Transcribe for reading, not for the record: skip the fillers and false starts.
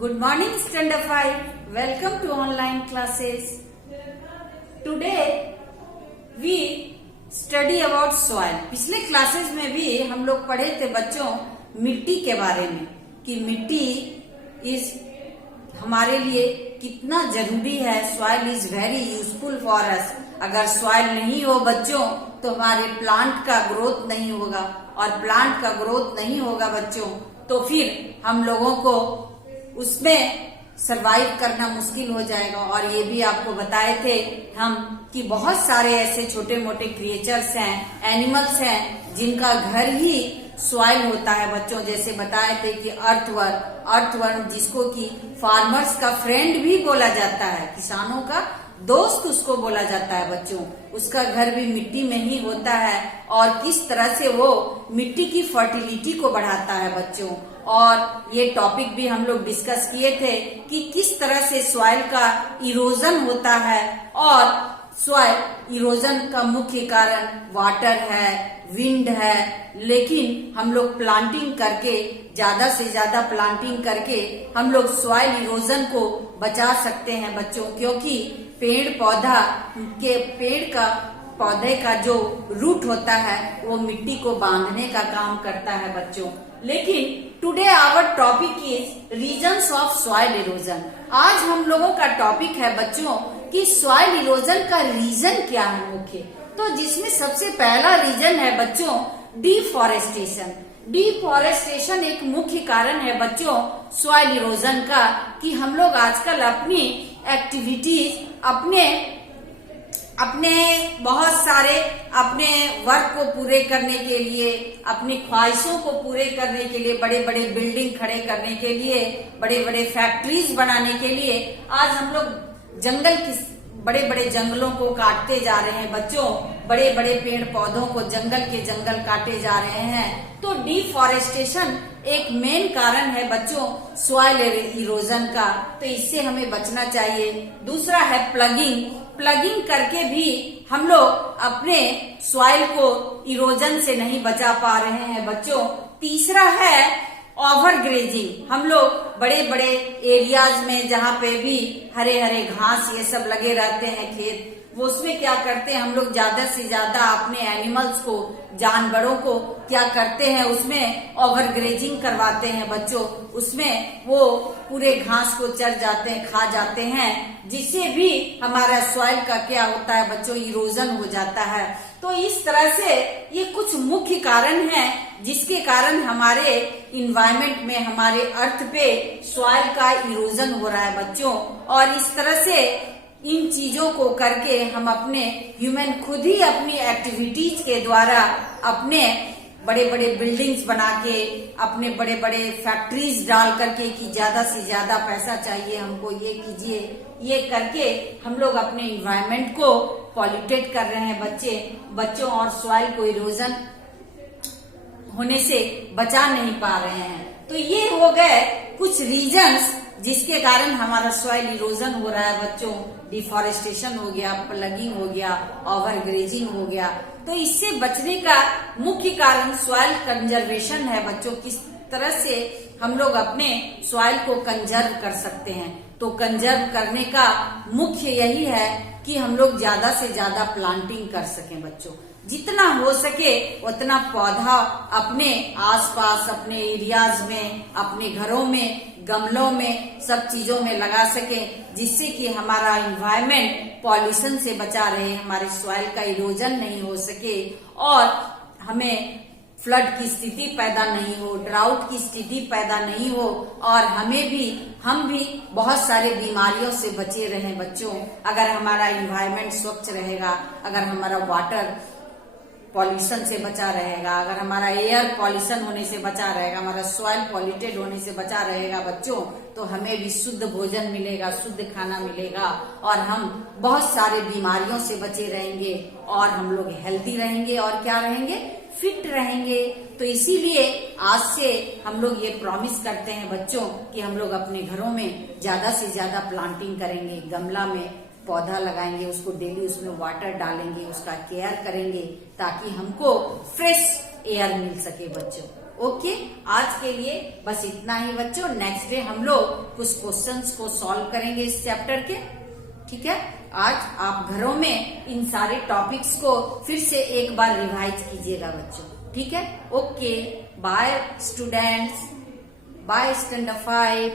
Good morning, Standard 5. Welcome to online classes. Today we study about soil. पिछले classes में भी हम लोग पढ़े थे बच्चों मिट्टी के बारे में कि मिट्टी इस हमारे लिए कितना जरूरी है. Soil is very useful for us. अगर सॉइल नहीं हो बच्चों तो हमारे प्लांट का ग्रोथ नहीं होगा, और प्लांट का ग्रोथ नहीं होगा बच्चों तो फिर हम लोगों को उसमें सरवाइव करना मुश्किल हो जाएगा. और ये भी आपको बताए थे हम कि बहुत सारे ऐसे छोटे मोटे क्रिएचर्स हैं, एनिमल्स हैं जिनका घर ही सॉइल होता है बच्चों. जैसे बताए थे कि अर्थवर्म जिसको कि फार्मर्स का फ्रेंड भी बोला जाता है, किसानों का दोस्त उसको बोला जाता है बच्चों. उसका घर भी मिट्टी में ही होता है और किस तरह से वो मिट्टी की फर्टिलिटी को बढ़ाता है बच्चों. और ये टॉपिक भी हम लोग डिस्कस किए थे कि किस तरह से सॉइल का इरोजन होता है, और सॉइल इरोजन का मुख्य कारण वाटर है, विंड है. लेकिन हम लोग प्लांटिंग करके, ज्यादा से ज्यादा प्लांटिंग करके हम लोग सॉइल इरोजन को बचा सकते हैं बच्चों, क्योंकि पौधे का जो रूट होता है वो मिट्टी को बांधने का काम करता है बच्चों. लेकिन today our topic is reasons of soil erosion. आज हम लोगों का टॉपिक है बच्चों कि सॉइल इरोजन का रीजन क्या है मुख्य. तो जिसमें सबसे पहला रीजन है बच्चों डिफॉरेस्टेशन. डिफॉरेस्टेशन एक मुख्य कारण है बच्चों सॉइल इरोजन का, कि हम लोग आजकल अपनी एक्टिविटीज, अपने बहुत सारे अपने वर्क को पूरे करने के लिए, अपनी ख्वाहिशों को पूरे करने के लिए, बड़े बड़े बिल्डिंग खड़े करने के लिए, बड़े बड़े फैक्ट्रीज बनाने के लिए आज हम लोग बड़े बड़े जंगलों को काटते जा रहे हैं बच्चों. बड़े बड़े पेड़ पौधों को जंगल के जंगल काटे जा रहे हैं. तो डिफॉरेस्टेशन एक मेन कारण है बच्चों सॉइल इरोजन का. तो इससे हमें बचना चाहिए. दूसरा है प्लगिंग करके भी हम लोग अपने सॉइल को इरोजन से नहीं बचा पा रहे हैं बच्चों. तीसरा है ओवर ग्रेजिंग. हम लोग बड़े बड़े एरियाज में जहाँ पे भी हरे हरे घास ये सब लगे रहते हैं खेत, वो उसमें क्या करते हैं हम लोग ज्यादा से ज्यादा अपने एनिमल्स को, जानवरों को क्या करते हैं उसमें ओवर ग्रेजिंग करवाते हैं बच्चों. उसमें वो पूरे घास को चर जाते हैं, खा जाते हैं, जिससे भी हमारा सॉइल का क्या होता है बच्चों इरोजन हो जाता है. तो इस तरह से ये कुछ मुख्य कारण हैं जिसके कारण हमारे इन्वायरमेंट में, हमारे अर्थ पे सॉइल का इरोजन हो रहा है बच्चों. और इस तरह से इन चीजों को करके हम अपने ह्यूमन खुद ही अपनी एक्टिविटीज के द्वारा अपने बड़े बड़े बिल्डिंग्स बना के, अपने बड़े बड़े फैक्ट्रीज डाल करके कि ज्यादा से ज्यादा पैसा चाहिए हमको, ये कीजिए, ये करके हम लोग अपने इन्वायरमेंट को पॉल्यूटेट कर रहे हैं बच्चों और सॉइल को इरोजन होने से बचा नहीं पा रहे हैं. तो ये हो गए कुछ रीजन्स जिसके कारण हमारा सॉइल इरोजन हो रहा है बच्चों. डिफॉरेस्टेशन हो गया, प्लगिंग हो गया, ओवर ग्रेजिंग हो गया. तो इससे बचने का मुख्य कारण सॉइल कंजर्वेशन है बच्चों. किस तरह से हम लोग अपने सॉइल को कंजर्व कर सकते हैं. तो कंजर्व करने का मुख्य यही है कि हम लोग ज्यादा से ज्यादा प्लांटिंग कर सकें बच्चों. जितना हो सके उतना पौधा अपने आसपास, अपने एरियाज में, अपने घरों में, गमलों में, सब चीजों में लगा सके, जिससे कि हमारा इन्वायरमेंट पॉल्यूशन से बचा रहे, हमारे सॉइल का इरोजन नहीं हो सके, और हमें फ्लड की स्थिति पैदा नहीं हो, ड्राउट की स्थिति पैदा नहीं हो, और हम भी बहुत सारे बीमारियों से बचे रहें बच्चों. अगर हमारा इन्वायरमेंट स्वच्छ रहेगा, अगर हमारा वाटर पॉल्यूशन से बचा रहेगा, अगर हमारा एयर पॉल्यूशन होने से बचा रहेगा, हमारा सॉइल पॉल्यूटेड होने से बचा रहेगा बच्चों, तो हमें भी शुद्ध भोजन मिलेगा, शुद्ध खाना मिलेगा, और हम बहुत सारे बीमारियों से बचे रहेंगे, और हम लोग हेल्दी रहेंगे, और क्या रहेंगे, फिट रहेंगे. तो इसीलिए आज से हम लोग ये प्रॉमिस करते हैं बच्चों कि हम लोग अपने घरों में ज्यादा से ज्यादा प्लांटिंग करेंगे, गमला में पौधा लगाएंगे, उसको डेली उसमें वाटर डालेंगे, उसका केयर करेंगे, ताकि हमको फ्रेश एयर मिल सके बच्चों. ओके, आज के लिए बस इतना ही बच्चों। नेक्स्ट डे हम लोग कुछ क्वेश्चंस को सॉल्व करेंगे इस चैप्टर के। ठीक है, आज आप घरों में इन सारे टॉपिक्स को फिर से एक बार रिवाइज कीजिएगा बच्चों। ठीक है, okay, bye students, bye standard 5।